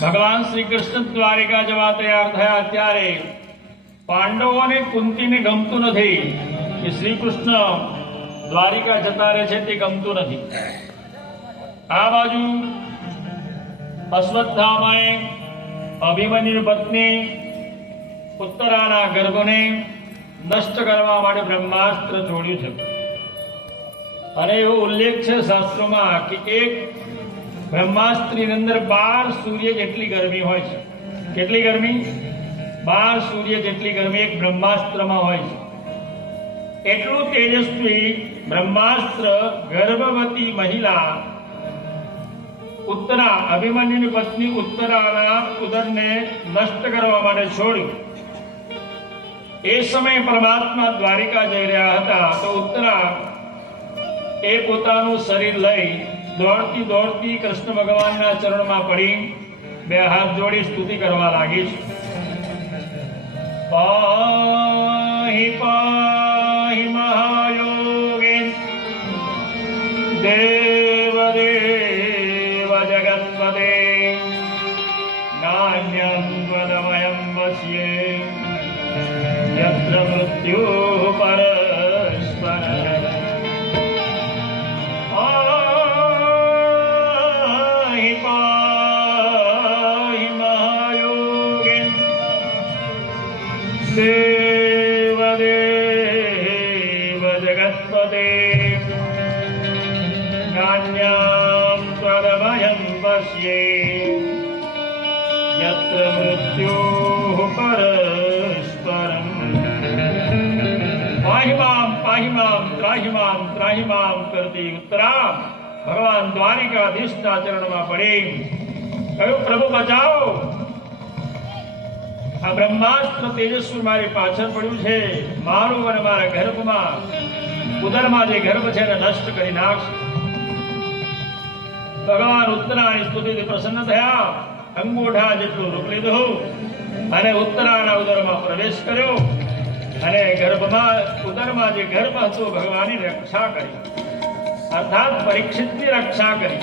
ભગવાન શ્રી કૃષ્ણ દ્વારિકા જવા તૈયાર થયા ત્યારે પાંડવોને કુંતીને ગમતું નથી. કે શ્રી કૃષ્ણ દ્વારિકા જતા રહે છે તે ગમતું નથી. આ બાજુ અશ્વત્થામાએ અભિમન્યુ પત્ની ઉત્તરાના ગર્ભને નષ્ટ કરવા માટે બ્રહ્માસ્ત્ર છોડ્યું છે. અને એવો ઉલ્લેખ છે શાસ્ત્રોમાં કે એક બ્રહ્માસ્ત્રની અંદર બાર સૂર્ય જેટલી ગરમી હોય છે. કેટલી ગરમી? બાર સૂર્ય જેટલી ગરમી એક બ્રહ્માસ્ત્રમાં હોય છે. એટલું તેજસ્વી બ્રહ્માસ્ત્ર ગર્ભવતી મહિલા ઉત્તરા અભિમન્યુની પત્ની ઉત્તરાના ઉદરને નષ્ટ કરવા માટે છોડ્યું. એ સમયે પરમાત્મા દ્વારિકા જઈ રહ્યા હતા તો ઉત્તરા એ પોતાનું શરીર લઈ દોડતી દોડતી કૃષ્ણ ભગવાનના ચરણમાં પડી. બે હાથ જોડી સ્તુતિ કરવા લાગી. છે પાહિ પાહિ મૃત્યોઃ પરસ્પરમ ભગવાન દ્વારિકાધીશના ચરણમાં પડી કયું પ્રભુ બચાવો આ બ્રહ્માસ્ત્ર તેજસ્વી મારી પાછળ પડ્યું છે. મારું અને મારા ગર્ભમાં ઉદરમાં જે ગર્ભ છે એને નષ્ટ કરી નાખશે. ભગવાન ઉત્તરાયણ સ્તુતિથી પ્રસન્ન થયા. અંગૂઠા જેટલું રૂપ લીધું અને ઉત્તરાના ઉદરમાં પ્રવેશ કર્યો અને ગર્ભમાં, ઉદરમાં જે ગર્ભ હતો, ભગવાનની રક્ષા કરી. અર્થાત પરીક્ષિતની રક્ષા કરી.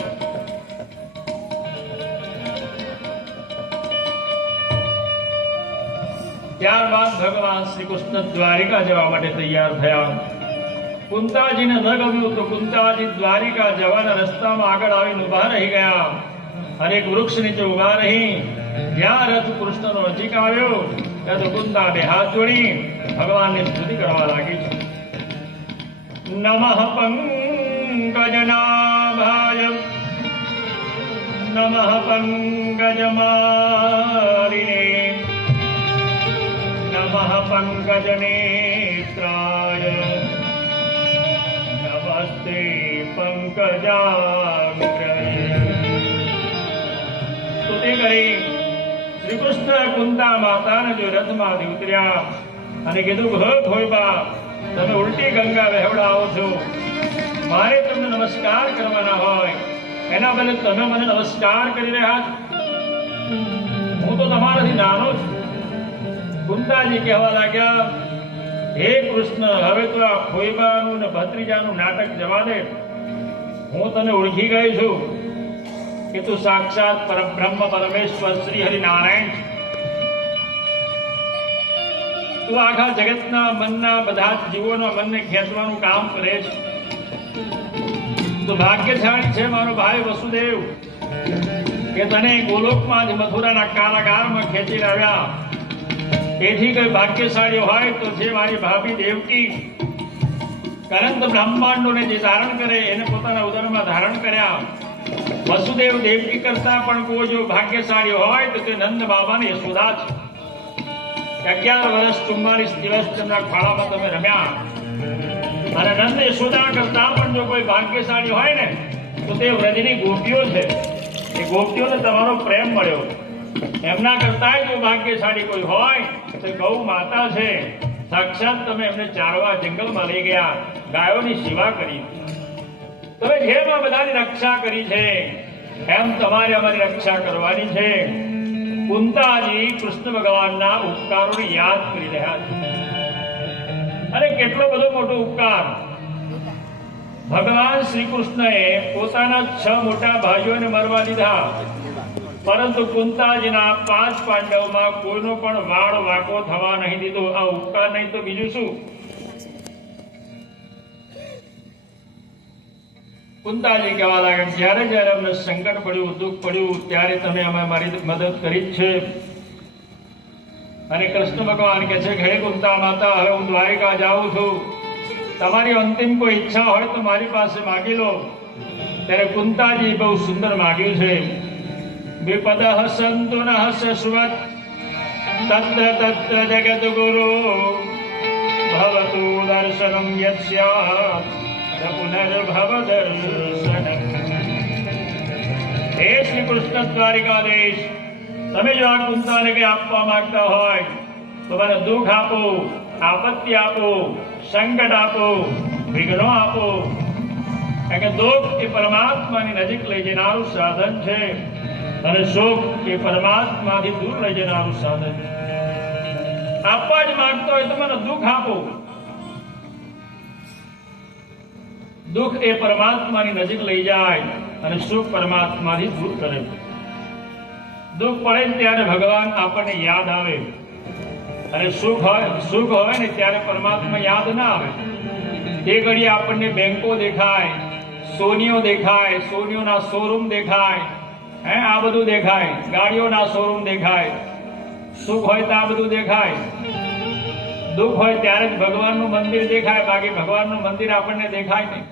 ત્યારબાદ ભગવાન શ્રી કૃષ્ણ દ્વારિકા જવા માટે તૈયાર થયા. કુંતાજીને ન ગમ્યું તો કુંતાજી દ્વારિકા જવાના રસ્તામાં આગળ આવીને ઊભા રહી ગયા. અને એક વૃક્ષ નીચે ઊભા રહી જ્યાં રથ કૃષ્ણનો નજીક આવ્યો ત્યાં તો કુંતા બે હાથ જોડી ભગવાનની સ્તુતિ કરવા લાગી છે નમઃ પંકજનાભાય નમઃ પંકજમાલિને નમઃ પંકજનેત્રાય નમસ્તે પંકજાગ્રહે કરી શ્રી કૃષ્ણ કુંતા માતાને જો રથમાંથી ઉતર્યા અને કીધું હો ભોયબા તમે ઉલટી ગંગા વહેવડાવો છો. મારે તમને નમસ્કાર કરવાના હોય. એના બદલે તમે મને નમસ્કાર કરી રહ્યા છો. હું તો તમારાથી નાનો છું. કુંતાજી કહેવા લાગ્યા, હે કૃષ્ણ, હવે તો આ ખોઈબાનું ને ભત્રીજાનું નાટક જવા દે. હું તને ઓળખી ગઈ છું. કે તું સાક્ષાત પરબ્રહ્મ પરમેશ્વર શ્રી હરિ નારાયણ તું આખા જગતના મનના બધા જ જીવોના મનને ખેંચવાનું કામ કરે છે. તો ભાગ્યશાળી છે મારો ભાઈ વસુદેવ, કે તને ગોલોકમાંથી મથુરાના કારાગારમાં ખેંચી લાવ્યા તેથી કોઈ ભાગ્યશાળી હોય તો જે મારી ભાભી દેવકી કરંત બ્રહ્માંડોને જે ધારણ કરે, એને પોતાના ઉદરમાં ધારણ કર્યા. વસુદેવ દેવકી કરતા પણ કોઈ જો ભાગ્યશાળી હોય તો તે નંદ બાબાની યશોદા છે. અગિયાર વર્ષ ચુમ્માલીસ દિવસ તેમના ખાડામાં તમે રમ્યા. અને નંદ યશોદા કરતા પણ જો કોઈ ભાગ્યશાળી હોય ને, તો તે વ્રજની ગોપીઓ છે. એ ગોપીઓને તમારો પ્રેમ મળ્યો. એમના કરતા જો ભાગ્યશાળી કોઈ હોય, તો ગૌ માતા છે. સાક્ષાત તમે એમને ચારવા જંગલમાં લઈ ગયા. ગાયોની સેવા કરી. તમે જેમ આ બધાની રક્ષા કરી છે. એમ તમારે અમારી રક્ષા કરવાની છે. કુંતાજી કૃષ્ણ ભગવાનના ઉપકારોને યાદ કરી રહ્યા છે. અને કેટલો બધો મોટો ઉપકાર. ભગવાન શ્રી કૃષ્ણએ પોતાના છ મોટા ભાઈઓને મરવા દીધા. પરંતુ કુંતાજીના પાંચ પાંડવમાં કોઈનો પણ વાળ વાકો થવા નહીં દીધો. આ ઉપકાર નહીં તો બીજું શું? કુંતાજી કહેવા લાગે જ્યારે જ્યારે અમને સંકટ પડ્યું, દુઃખ પડ્યું, ત્યારે તમે અમે મારી મદદ કરી જ છે. અને કૃષ્ણ ભગવાન કહે છે હે કુંતા માતા, હવે હું દ્વારિકા જાઉં છું. તમારી અંતિમ કોઈ ઈચ્છા હોય તો મારી પાસે માગી લો. ત્યારે કુંતાજી બહુ સુંદર માગ્યું છે. વિપદ હસંતુ ન શશ્વત તત્ર તત્ર જગત ગુરુ ભવતુ દર્શનમ દર્શનમ હે શ્રી કૃષ્ણ દ્વારિકાધીશ તમે જો આ કુંતાને આપવા માંગતા હોય, તો દુઃખ આપો, આપત્તિ આપો, સંકટ આપો, વિઘ્નો આપો. કારણ કે દુઃખ એ પરમાત્માની નજીક લઈ જનારું સાધન છે, અને સુખ એ પરમાત્માથી દૂર લઈ જનારું સાધન છે. આપવા જ માંગતો હોય તો મને દુઃખ આપો. દુઃખ એ પરમાત્માની નજીક લઈ જાય અને સુખ પરમાત્માથી દૂર કરે. દુઃખ પડે ત્યારે ભગવાન આપણને યાદ આવે. અને સુખ હોય સુખ હોય ને ત્યારે પરમાત્મા યાદ ના આવે. એ ઘડી આપણને બેંકો દેખાય, સોનીઓ દેખાય, સોનીઓના શોરૂમ દેખાય, હે, આ બધું દેખાય. ગાડીઓના શોરૂમ દેખાય. સુખ હોય તો આ બધું દેખાય. દુઃખ હોય ત્યારે જ ભગવાનનું મંદિર દેખાય, બાકી ભગવાનનું મંદિર આપણને દેખાય નહીં.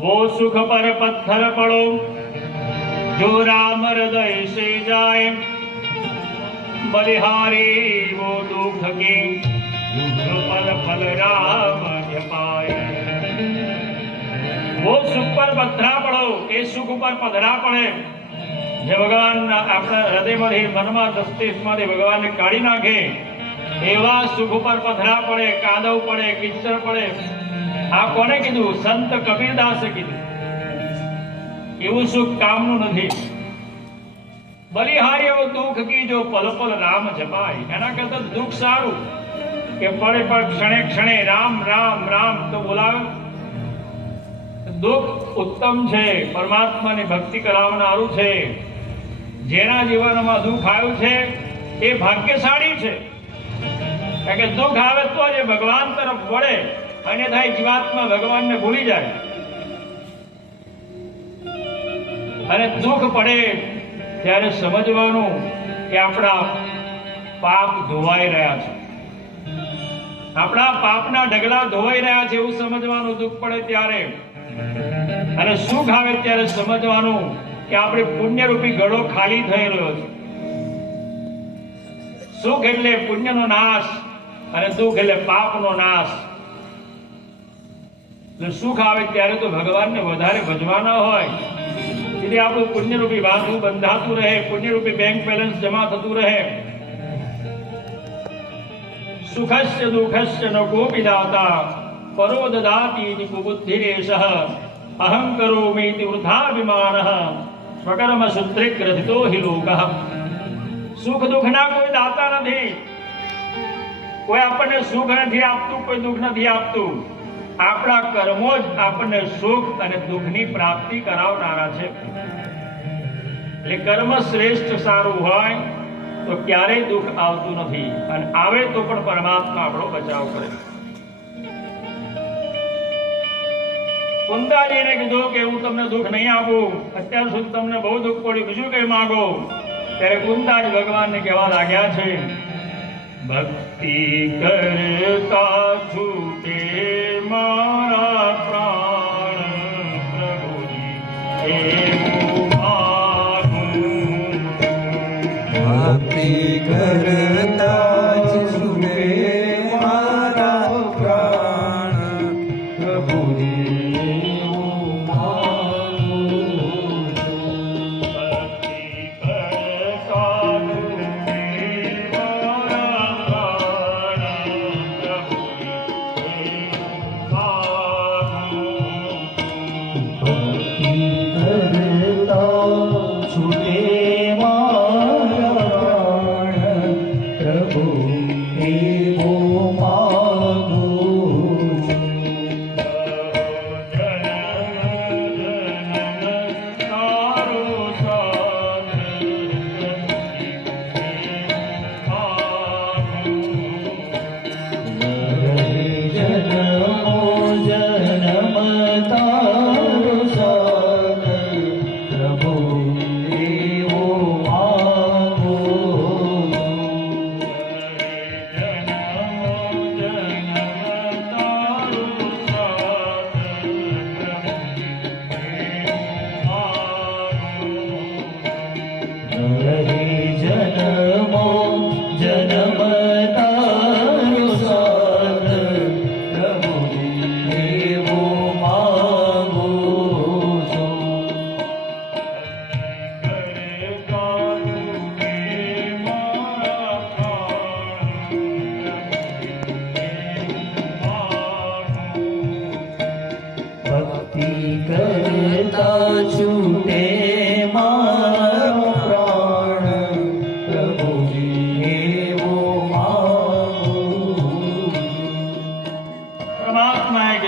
વો સુખ પર પથ્થર પડો, જો રામ હૃદય સે જાય, બલિહારી વો દુઃખ કે પલ પલ રામ જપાય. વો સુખ પર પથરા પડો, એ સુખ ઉપર પધરા પડે. જે ભગવાન, આપણા હૃદયમાંથી મનમાં દસ્તીસમાંથી ભગવાનને કાઢી નાખે. એવા સુખ ઉપર પથરા પડે, કાદવ પડે કિચર પડે. આ કોને કીધું? સંત કબીરદાસે કીધું. એવું સુખ કામનું નથી. બલિહારી એવો દુઃખ કી જો પલ પલ રામ જપાય. એના કરતા દુઃખ સારું કે પડે પર ક્ષણે ક્ષણે રામ રામ રામ તો બોલાવે. દુઃખ ઉત્તમ છે. પરમાત્માની ભક્તિ કરાવનારું છે. જેના જીવનમાં દુઃખ આવ્યું છે, એ ભાગ્યશાળી છે. કારણ કે દુઃખ આવે તો જ ભગવાન તરફ વળે અન્યથા એ જીવાત્મા ભગવાનને ભૂલી જાય. અને દુઃખ પડે ત્યારે સમજવાનું કે આપણા પાપ ધોવાઈ રહ્યા છે. આપણા પાપના ઢગલા ધોવાઈ રહ્યા છે એવું સમજવાનું દુઃખ પડે ત્યારે. અને સુખ આવે ત્યારે સમજવાનું કે આપણે પુણ્યરૂપી ગળો ખાલી થઈ રહ્યો છે. સુખ એટલે પુણ્યનો નાશ અને દુઃખ એટલે પાપનો નાશ. એટલે સુખ આવે ત્યારે તો ભગવાનને વધારે ભજવાના હોય. એટલે આપણું પુણ્યરૂપી વાંધું બંધાતું રહે, પુણ્યરૂપી બેંક બેલેન્સ જમા થતું રહે. સુખસ્ય દુઃખસ્ય ન કોપી દાતા પરો દદાતી ઇતિ કુબુદ્ધિરેશઃ અહં કરોમિ ઇતિ વૃથાભિમાનઃ. સ્વકર્મ સૂત્રીકૃતિતો હિ લોકઃ સુખ દુઃખ ના કોઈ દાતા નથી કોઈ આપણને સુખ નથી આપતું કોઈ દુઃખ નથી આપતું આપણા કર્મો જ આપણને સુખ અને દુઃખની પ્રાપ્તિ કરાવનારા છે એટલે કર્મ શ્રેષ્ઠ સારું હોય, તો ક્યારેય દુઃખ આવતું નથી, અને આવે તો પણ પરમાત્મા આપણો બચાવ કરે. કુંદાજીને કીધું કે હું તમને દુઃખ નહીં આપું. અત્યાર સુધી તમને બહુ દુઃખ પડ્યું. બીજું કઈ માંગો? ત્યારે કુંદાજી ભગવાનને કહેવા લાગ્યા છે, ભક્તિ કરતા છૂટે i'm Bhuri.